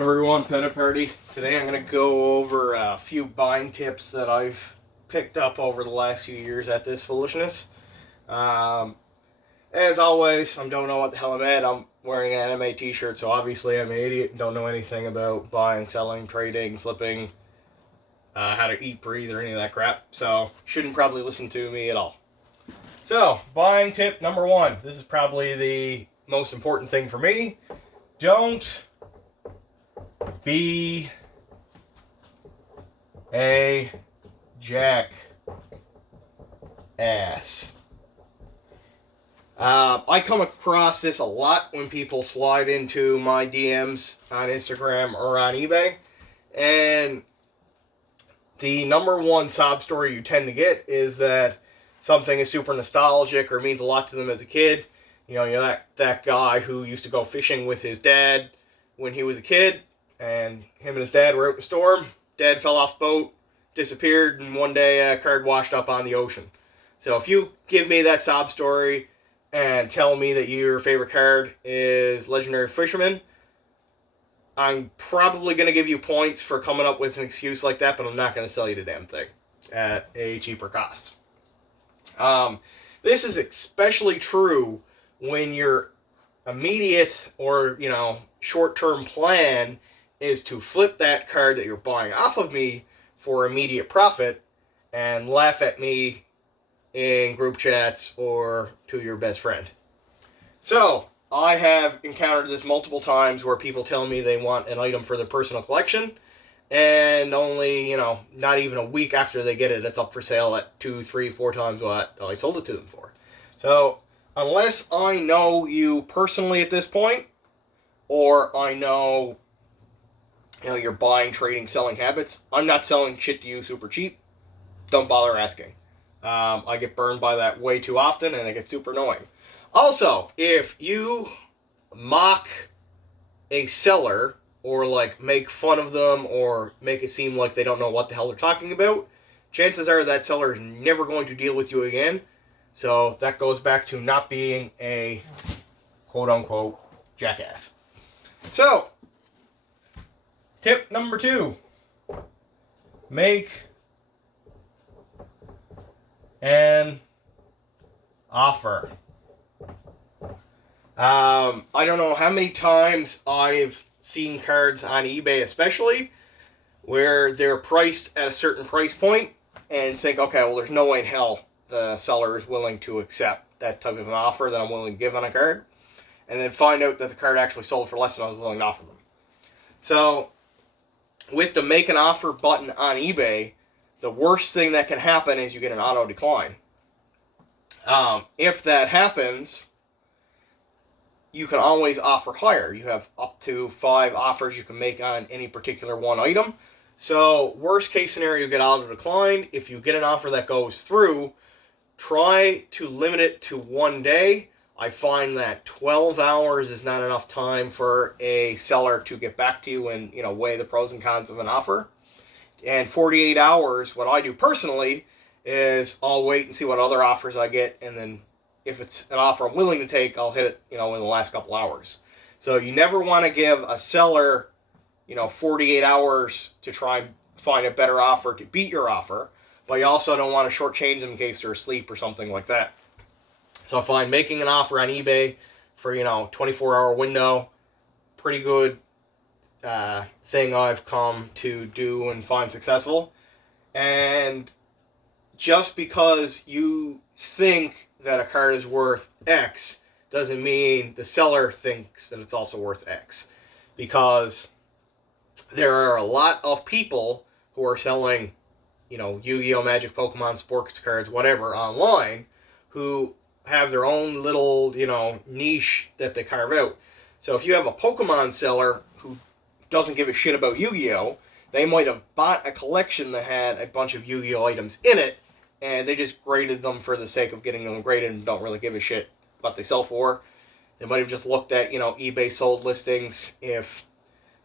Everyone, Peta Party. Today I'm going to go over a few buying tips that I've picked up over the last few years at this foolishness. Um, as always, I don't know what the hell I'm at. I'm wearing an anime t-shirt, so obviously I'm an idiot and don't know anything about buying, selling, trading, flipping, how to eat, breathe, or any of that crap. So shouldn't probably listen to me at all. So, buying tip number one. This is probably the most important thing for me. Don't be a jackass. I come across this a lot when people slide into my DMs on Instagram or on eBay. And the number one sob story you tend to get is that something is super nostalgic or means a lot to them as a kid. You're that guy who used to go fishing with his dad when he was a kid, and him and his dad were out in a storm. Dad fell off boat, disappeared, and one day a card washed up on the ocean. So if you give me that sob story and tell me that your favorite card is Legendary Fisherman, I'm probably going to give you points for coming up with an excuse like that, but I'm not going to sell you the damn thing at a cheaper cost. This is especially true when your immediate or, short-term plan is to flip that card that you're buying off of me for immediate profit and laugh at me in group chats or to your best friend. So, I have encountered this multiple times where people tell me they want an item for their personal collection, and only, not even a week after they get it, it's up for sale at 2, 3, 4 times what I sold it to them for. So, unless I know you personally at this point, or I know, your buying, trading, selling habits, I'm not selling shit to you super cheap. Don't bother asking. I get burned by that way too often, and it gets super annoying. Also, if you mock a seller or make fun of them or make it seem like they don't know what the hell they're talking about, chances are that seller is never going to deal with you again. So that goes back to not being a quote-unquote jackass. So, tip number 2. Make an offer. I don't know how many times I've seen cards on eBay especially where they're priced at a certain price point and think, okay, well, there's no way in hell the seller is willing to accept that type of an offer that I'm willing to give on a card, and then find out that the card actually sold for less than I was willing to offer them. So, with the make an offer button on eBay, the worst thing that can happen is you get an auto decline. If that happens, you can always offer higher. You have up to 5 offers you can make on any particular one item. So, worst case scenario, you get auto declined. If you get an offer that goes through, try to limit it to 1 day. I find that 12 hours is not enough time for a seller to get back to you and, weigh the pros and cons of an offer. And 48 hours, what I do personally is I'll wait and see what other offers I get, and then if it's an offer I'm willing to take, I'll hit it, in the last couple hours. So you never want to give a seller, 48 hours to try and find a better offer to beat your offer, but you also don't want to shortchange them in case they're asleep or something like that. So I find making an offer on eBay for, 24-hour window, pretty good thing I've come to do and find successful. And just because you think that a card is worth X doesn't mean the seller thinks that it's also worth X. Because there are a lot of people who are selling, Yu-Gi-Oh! Magic, Pokemon, sports cards, whatever, online, who have their own little, niche that they carve out. So if you have a Pokemon seller who doesn't give a shit about Yu-Gi-Oh!, they might have bought a collection that had a bunch of Yu-Gi-Oh! Items in it, and they just graded them for the sake of getting them graded and don't really give a shit what they sell for. They might have just looked at, eBay sold listings. If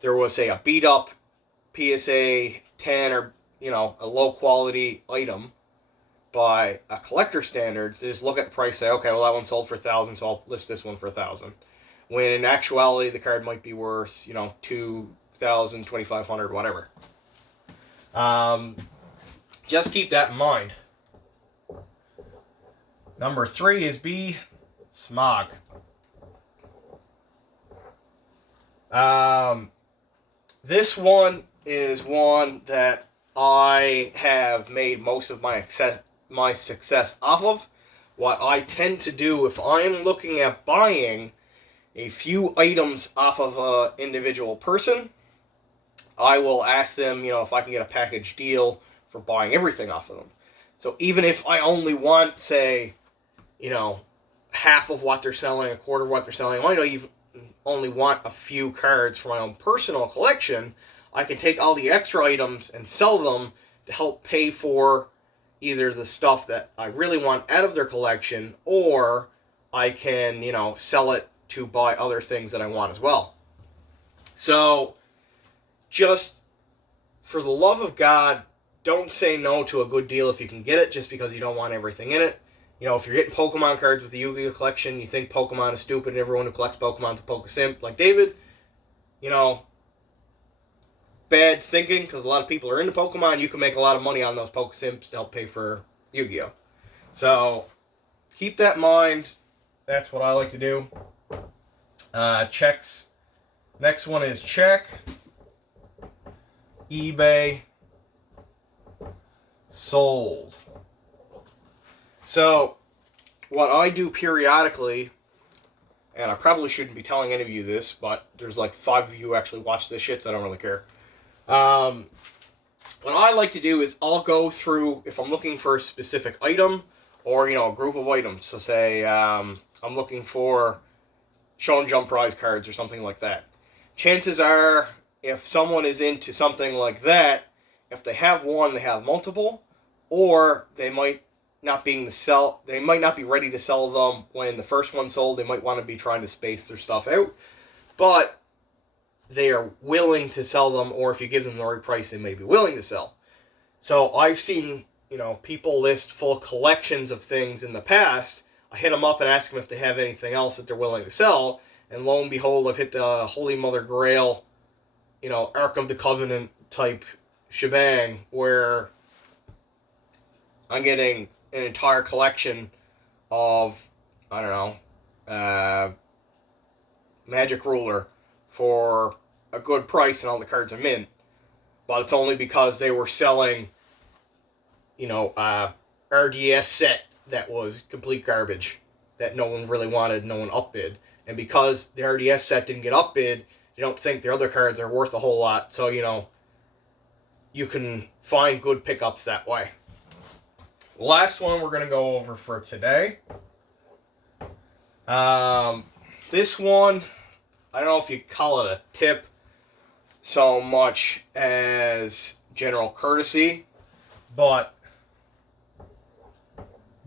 there was, say, a beat-up PSA 10 or, a low-quality item by a collector standards, they just look at the price, say, okay, well, that one sold for 1,000, so I'll list this one for 1,000. When in actuality, the card might be worth, $2,000 2,000, 2,500, whatever. Just keep that in mind. Number 3 is be smog. This one is one that I have made most of my success off of. What I tend to do if I'm looking at buying a few items off of an individual person, I will ask them, if I can get a package deal for buying everything off of them. So even if I only want, say, half of what they're selling, a quarter of what they're selling, I know you only want a few cards for my own personal collection, I can take all the extra items and sell them to help pay for either the stuff that I really want out of their collection, or I can, sell it to buy other things that I want as well. So, just for the love of God, don't say no to a good deal if you can get it just because you don't want everything in it. If you're getting Pokemon cards with the Yu-Gi-Oh! Collection, you think Pokemon is stupid and everyone who collects Pokemon is a Pokesimp like David, bad thinking, because a lot of people are into Pokemon. You can make a lot of money on those Pokesimps to help pay for Yu-Gi-Oh! So, keep that in mind. That's what I like to do. Checks. Next one is check, eBay, sold. So, what I do periodically, and I probably shouldn't be telling any of you this, but there's like 5 of you who actually watch this shit, so I don't really care. What I like to do is I'll go through, if I'm looking for a specific item, or, a group of items. So say, I'm looking for Shonen Jump prize cards or something like that. Chances are, if someone is into something like that, if they have one, they have multiple, or they might not be ready to sell them when the first one sold. They might want to be trying to space their stuff out, but they are willing to sell them, or if you give them the right price, they may be willing to sell. So I've seen, people list full collections of things in the past. I hit them up and ask them if they have anything else that they're willing to sell, and lo and behold, I've hit the Holy Mother Grail, Ark of the Covenant type shebang, where I'm getting an entire collection of, Magic Ruler for a good price, and all the cards are mint. But it's only because they were selling, RDS set that was complete garbage, that no one really wanted, no one upbid. And because the RDS set didn't get upbid, they don't think their other cards are worth a whole lot. So, you can find good pickups that way. Last one we're going to go over for today. This one, I don't know if you call it a tip so much as general courtesy, but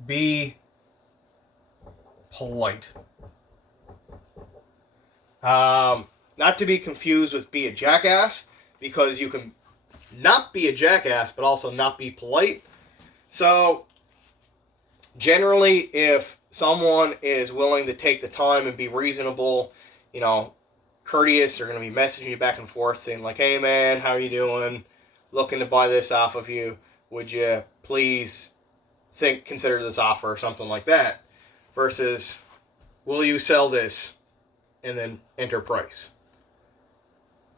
be polite. Not to be confused with be a jackass, because you can not be a jackass but also not be polite. So, generally, if someone is willing to take the time and be reasonable, courteous, they're going to be messaging you back and forth saying like, hey man, how are you doing? Looking to buy this off of you. Would you please consider this offer or something like that? Versus, will you sell this? And then enter price.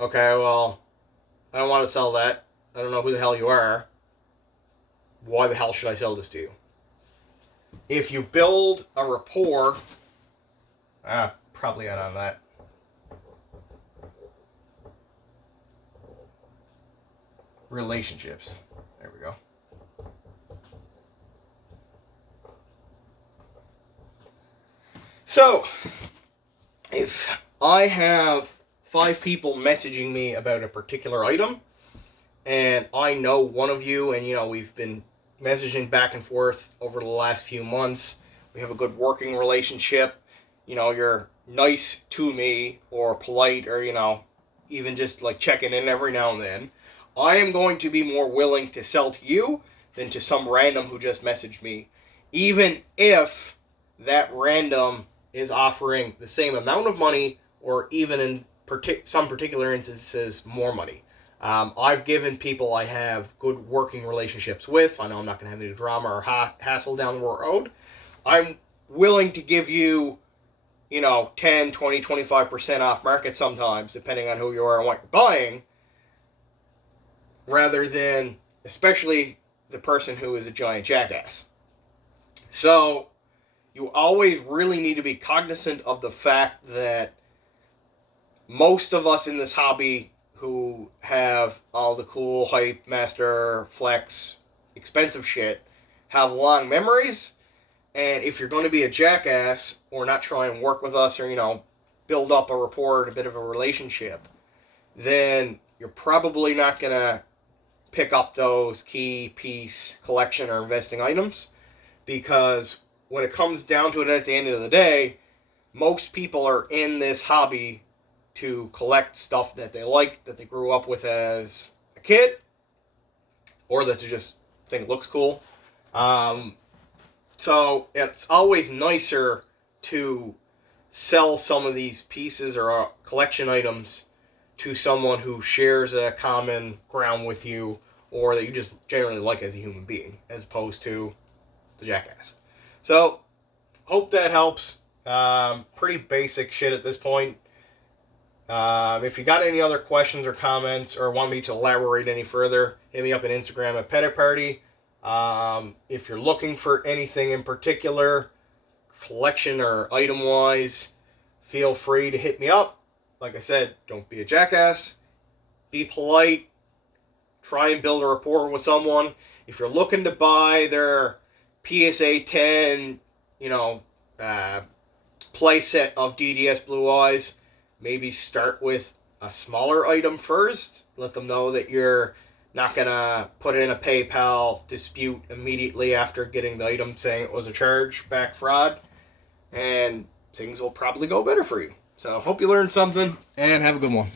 Okay, well, I don't want to sell that. I don't know who the hell you are. Why the hell should I sell this to you? If you build a rapport, probably not on that. Relationships. There we go. So, if I have 5 people messaging me about a particular item, and I know one of you, and we've been messaging back and forth over the last few months, we have a good working relationship, you're nice to me, or polite, or, even just like checking in every now and then, I am going to be more willing to sell to you than to some random who just messaged me, even if that random is offering the same amount of money, or even in some particular instances, more money. I've given people I have good working relationships with. I know I'm not going to have any drama or hassle down the road. I'm willing to give you, 10, 20, 25% off market sometimes, depending on who you are and what you're buying, rather than, especially the person who is a giant jackass. So, you always really need to be cognizant of the fact that most of us in this hobby who have all the cool hype, master, flex, expensive shit have long memories. And if you're going to be a jackass or not try and work with us or, build up a rapport and a bit of a relationship, then you're probably not going to pick up those key piece collection or investing items, because when it comes down to it at the end of the day, most people are in this hobby to collect stuff that they like, that they grew up with as a kid, or that they just think looks cool. So it's always nicer to sell some of these pieces or collection items to someone who shares a common ground with you, or that you just generally like as a human being, as opposed to the jackass. So, hope that helps. Pretty basic shit at this point. If you got any other questions or comments, or want me to elaborate any further, hit me up on Instagram at Petit Party. If you're looking for anything in particular, collection or item-wise, feel free to hit me up. Like I said, don't be a jackass. Be polite. Try and build a rapport with someone. If you're looking to buy their PSA 10, play set of DDS Blue Eyes, maybe start with a smaller item first. Let them know that you're not going to put in a PayPal dispute immediately after getting the item saying it was a chargeback fraud. And things will probably go better for you. So, hope you learned something, and have a good one.